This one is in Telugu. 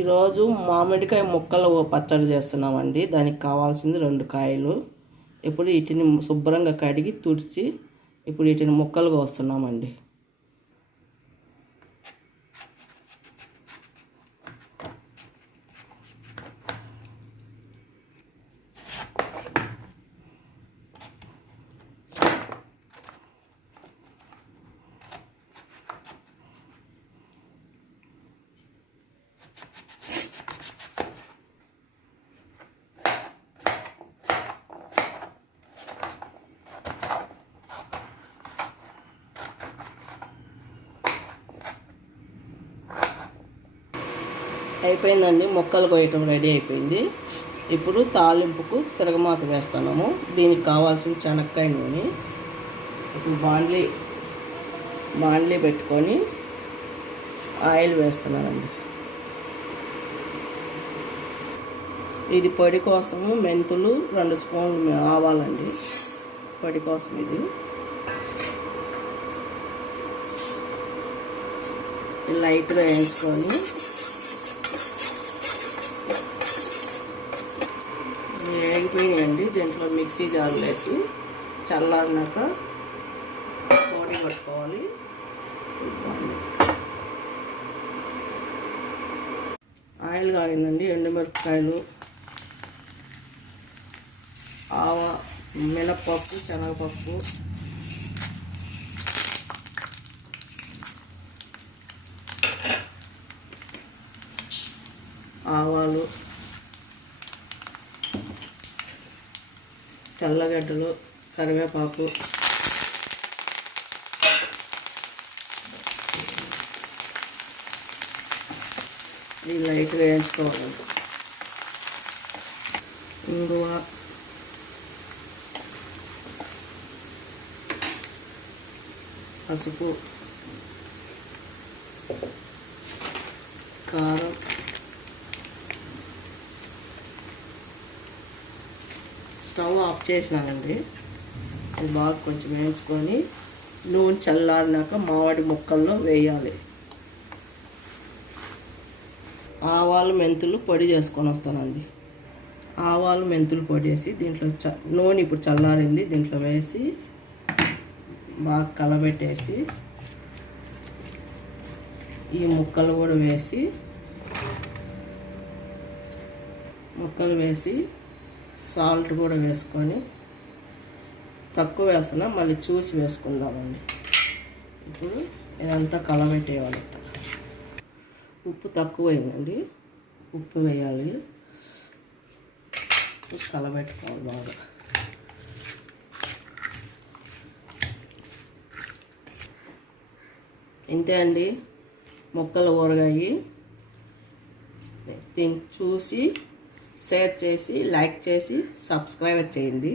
ఈరోజు మామిడికాయ ముక్కలు పచ్చడి చేస్తున్నామండి. దానికి కావాల్సింది 2 కాయలు. ఇప్పుడు వీటిని శుభ్రంగా కడిగి తుడిచి ఇప్పుడు వీటిని ముక్కలుగా వస్తున్నామండి. అయిపోయిందండి, ముక్కలు కోయటం రెడీ అయిపోయింది. ఇప్పుడు తాలింపుకు తిరగమాత వేస్తున్నాము. దీనికి కావాల్సిన శనక్కాయ నూనె. ఇప్పుడు బాండ్లీ పెట్టుకొని ఆయిల్ వేస్తున్నానండి. ఇది పొడి కోసము మెంతులు 2 స్పూన్లు ఆవాలండి. పొడి కోసం ఇది లైట్గా వేసుకొని వేగిపోయినాయండి. దీంట్లో మిక్సీ జార్ వేసి చల్లారినాక పొడి పట్టుకోవాలి. ఆయిల్ కాగిందండి. ఎండుమిరపకాయలు, మినప్పప్పు, శనగపప్పు, ఆవాలు, తెల్లగడ్డలు, కరివేపాకు, ఇది లైట్గా వేయించుకోవాలి. ఇంగువ, పసుపు, కారం, స్టవ్ ఆఫ్ చేసినానండి. అది బాగా కొంచెం వేయించుకొని నూనె చల్లారినాక మామిడి ముక్కల్లో వేయాలి. ఆవాలు, మెంతులు పొడి చేసుకొని వస్తానండి. ఆవాలు, మెంతులు పొడి వేసి దీంట్లో నూనె ఇప్పుడు చల్లారింది. దీంట్లో వేసి బాగా కలబెట్టేసి ఈ ముక్కలు కూడా వేసి సాల్ట్ కూడా వేసుకొని, తక్కువ వేస్తున్నా మళ్ళీ చూసి వేసుకుందామండి. ఇప్పుడు ఇదంతా కలబెట్టేయాలి. ఉప్పు తక్కువైందండి, ఉప్పు వేయాలి. కలబెట్టుకోవాలి బాగా. ఇంతే అండి, ముక్కలు ఊరగాయి. దీన్ని చూసి షేర్ చేసి, లైక్ చేసి, సబ్స్క్రైబ్ చేయండి.